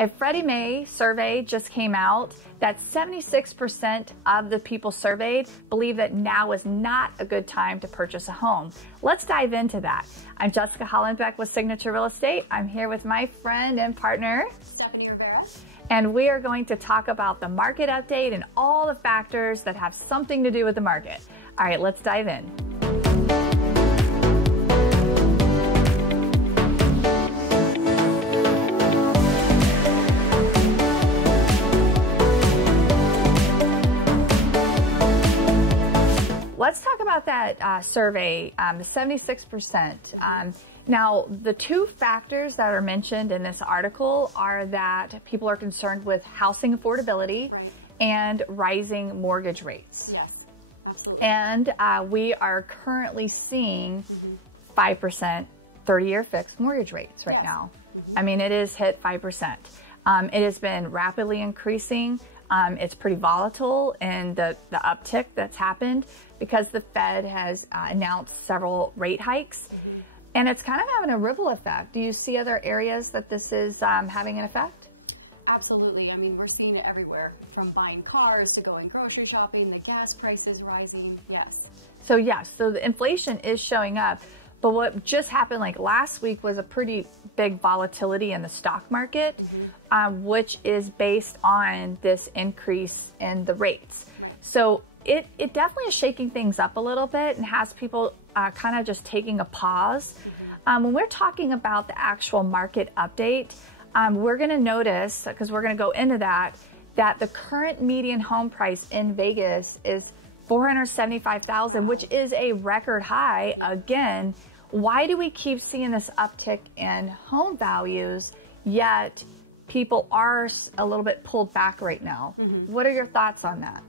A Freddie Mae survey just came out that 76% of the people surveyed believe that now is not a good time to purchase a home. Let's dive into that. I'm Jessica Hallenbeck with Signature Real Estate. I'm here with my friend and partner, Stephanie Rivera. And we are going to talk about the market update and all the factors that have something to do with the market. All right, let's dive in. Let's talk about that survey, the 76%. Now, the two factors that are mentioned in this article are that people are concerned with housing affordability and rising mortgage rates. Yes, absolutely. And we are currently seeing 5% 30-year fixed mortgage rates right now. I mean, it has hit 5%. It has been rapidly increasing. It's pretty volatile in the uptick that's happened because the Fed has announced several rate hikes. And it's kind of having a ripple effect. Do you see other areas that this is having an effect? Absolutely. I mean, we're seeing it everywhere, from buying cars to going grocery shopping, the gas prices rising. Yes. So the inflation is showing up. But what just happened like last week was a pretty big volatility in the stock market, which is based on this increase in the rates. So it definitely is shaking things up a little bit and has people kind of just taking a pause. When we're talking about the actual market update, we're going to notice, because we're going to go into that the current median home price in Vegas is $475,000, which is a record high. Again, why do we keep seeing this uptick in home values, yet people are a little bit pulled back right now? What are your thoughts on that?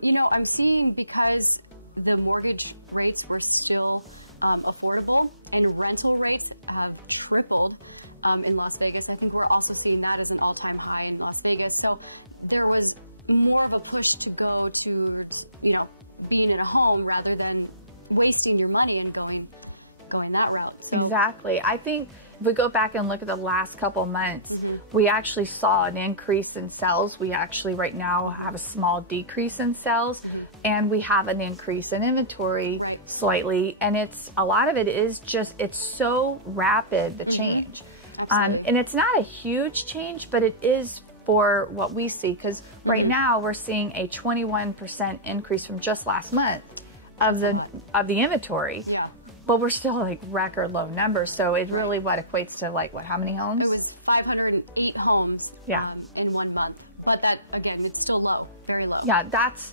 You know, I'm seeing because the mortgage rates were still affordable and rental rates have tripled in Las Vegas. I think we're also seeing that as an all-time high in Las Vegas. So there was more of a push to go to, you know, being in a home rather than wasting your money and going that route. So. Exactly. I think if we go back and look at the last couple months, we actually saw an increase in sales. We actually right now have a small decrease in sales, and we have an increase in inventory slightly. And a lot of it is just, it's so rapid, the change. And it's not a huge change, but it is for what we see, because right now we're seeing a 21% increase from just last month of the inventory. But we're still like record low numbers. So it really equates to like how many homes? It was 508 homes in 1 month. But that, again, it's still low, very low. Yeah, that's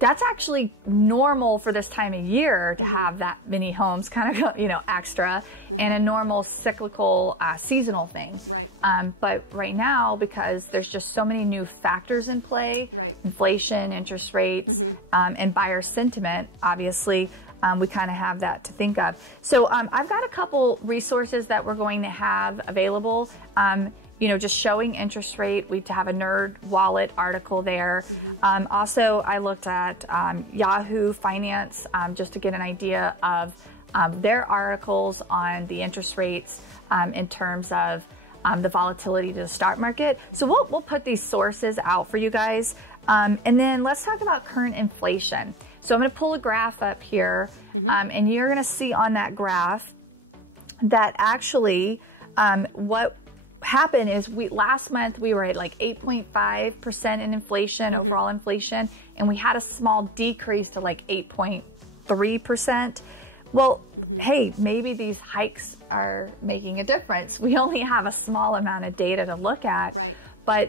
actually normal for this time of year to have that many homes kind of, extra, and a normal cyclical seasonal thing. But right now, because there's just so many new factors in play, inflation, interest rates, and buyer sentiment, obviously, we kind of have that to think of. So I've got a couple resources that we're going to have available. Just showing interest rate. We have a Nerd Wallet article there. Also, I looked at Yahoo Finance just to get an idea of their articles on the interest rates in terms of the volatility to the stock market. So we'll put these sources out for you guys. And then let's talk about current inflation. So I'm going to pull a graph up here, and you're going to see on that graph that actually what happened is last month we were at like 8.5% in inflation, overall inflation, and we had a small decrease to like 8.3%. Well, hey, maybe these hikes are making a difference. We only have a small amount of data to look at, but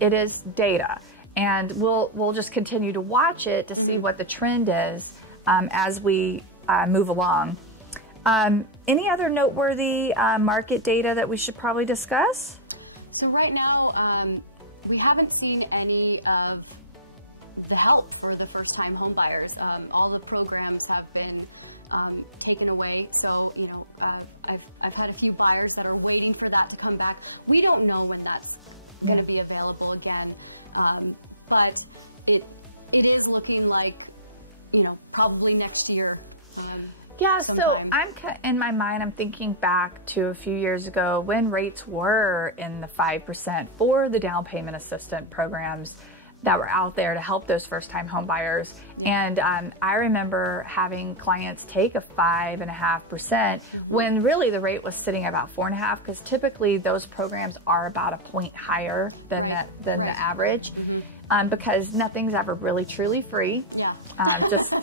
it is data. And we'll just continue to watch it to see what the trend is as we move along. Any other noteworthy market data that we should probably discuss? So right now, we haven't seen any of the help for the first-time home buyers. All the programs have been taken away. So, I've had a few buyers that are waiting for that to come back. We don't know when that's going to be available again. But it is looking like probably next year. Yeah, so sometime. in my mind, I'm thinking back to a few years ago when rates were in the 5% for the down payment assistance programs that were out there to help those first-time home buyers. And I remember having clients take a 5.5% when really the rate was sitting at about 4.5%, because typically those programs are about a point higher than the average. Because nothing's ever really truly free. Yeah. Just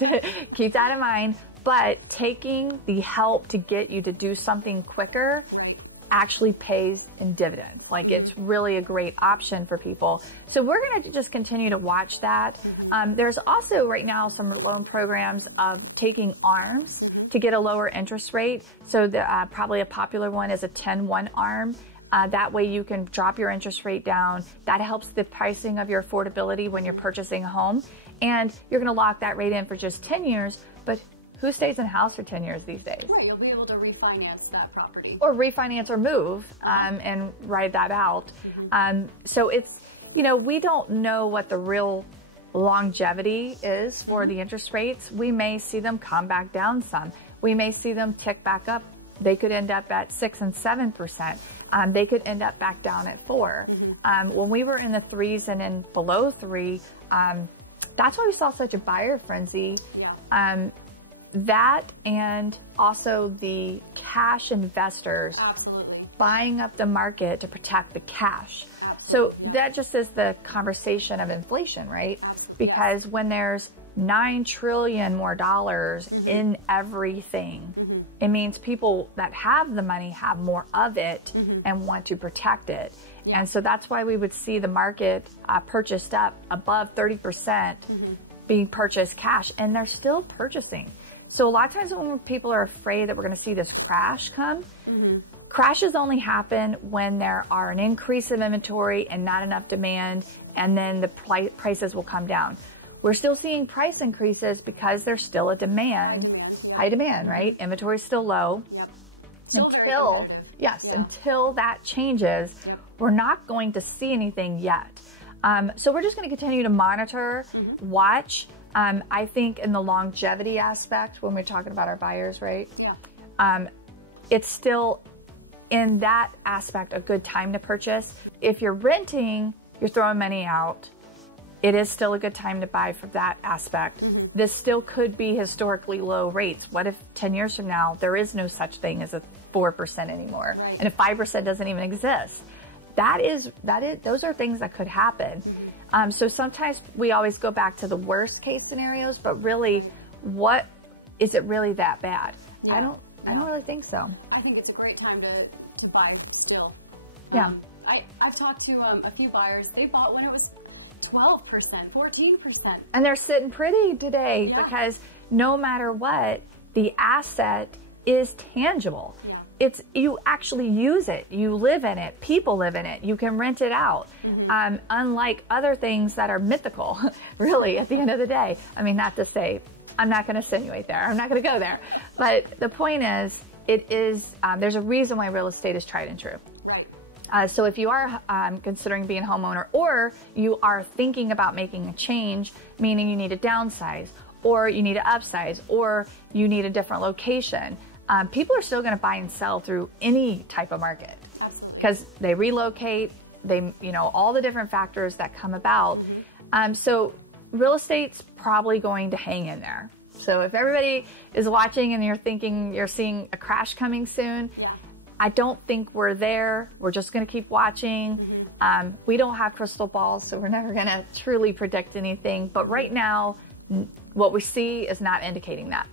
keep that in mind. But taking the help to get you to do something quicker actually pays in dividends. Like it's really a great option for people. So we're going to just continue to watch that. There's also right now some loan programs of taking ARMs to get a lower interest rate. So probably a popular one is a 10-1 ARM. That way you can drop your interest rate down. That helps the pricing of your affordability when you're purchasing a home. And you're going to lock that rate in for just 10 years. But who stays in a house for 10 years these days? Right, you'll be able to refinance that property. Or refinance or move and ride that out. So it's, we don't know what the real longevity is for the interest rates. We may see them come back down some. We may see them tick back up. They could end up at 6 and 7%. They could end up back down at 4. When we were in the 3s and in below 3, that's why we saw such a buyer frenzy. That and also the cash investors buying up the market to protect the cash. So that just is the conversation of inflation, right? Because when there's $9 trillion more dollars in everything, it means people that have the money have more of it and want to protect it. And so that's why we would see the market purchased up above 30% being purchased cash, and they're still purchasing. So a lot of times when people are afraid that we're going to see this crash come, crashes only happen when there are an increase of inventory and not enough demand, and then the prices will come down. We're still seeing price increases because there's still a demand, high demand, right? Inventory is still low. Still very competitive. Until that changes, we're not going to see anything yet. So we're just going to continue to monitor, watch. I think in the longevity aspect, when we're talking about our buyers, right? It's still in that aspect a good time to purchase. If you're renting, you're throwing money out. It is still a good time to buy for that aspect. This still could be historically low rates. What if 10 years from now, there is no such thing as a 4% anymore, and if 5% doesn't even exist? Those are things that could happen. So sometimes we always go back to the worst case scenarios, but really, what is it really that bad? I don't really think so. I think it's a great time to buy still. I've talked to a few buyers. They bought when it was 12%, 14%. And they're sitting pretty today because no matter what, the asset is tangible. You actually use it. You live in it. People live in it. You can rent it out. Unlike other things that are mythical, really, at the end of the day. I mean, not to say, I'm not going to insinuate there. I'm not going to go there. But the point is, there's a reason why real estate is tried and true. So if you are considering being a homeowner, or you are thinking about making a change, meaning you need to downsize, or you need to upsize, or you need a different location, people are still going to buy and sell through any type of market. Because they relocate, all the different factors that come about. So real estate's probably going to hang in there. So if everybody is watching and you're thinking you're seeing a crash coming soon, I don't think we're there. We're just going to keep watching. We don't have crystal balls, so we're never going to truly predict anything. But right now, what we see is not indicating that.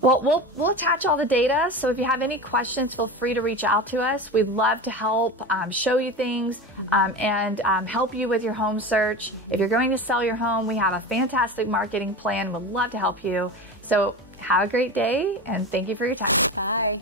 Well, we'll attach all the data. So if you have any questions, feel free to reach out to us. We'd love to help show you things and help you with your home search. If you're going to sell your home, we have a fantastic marketing plan. We'd love to help you. So have a great day, and thank you for your time. Bye.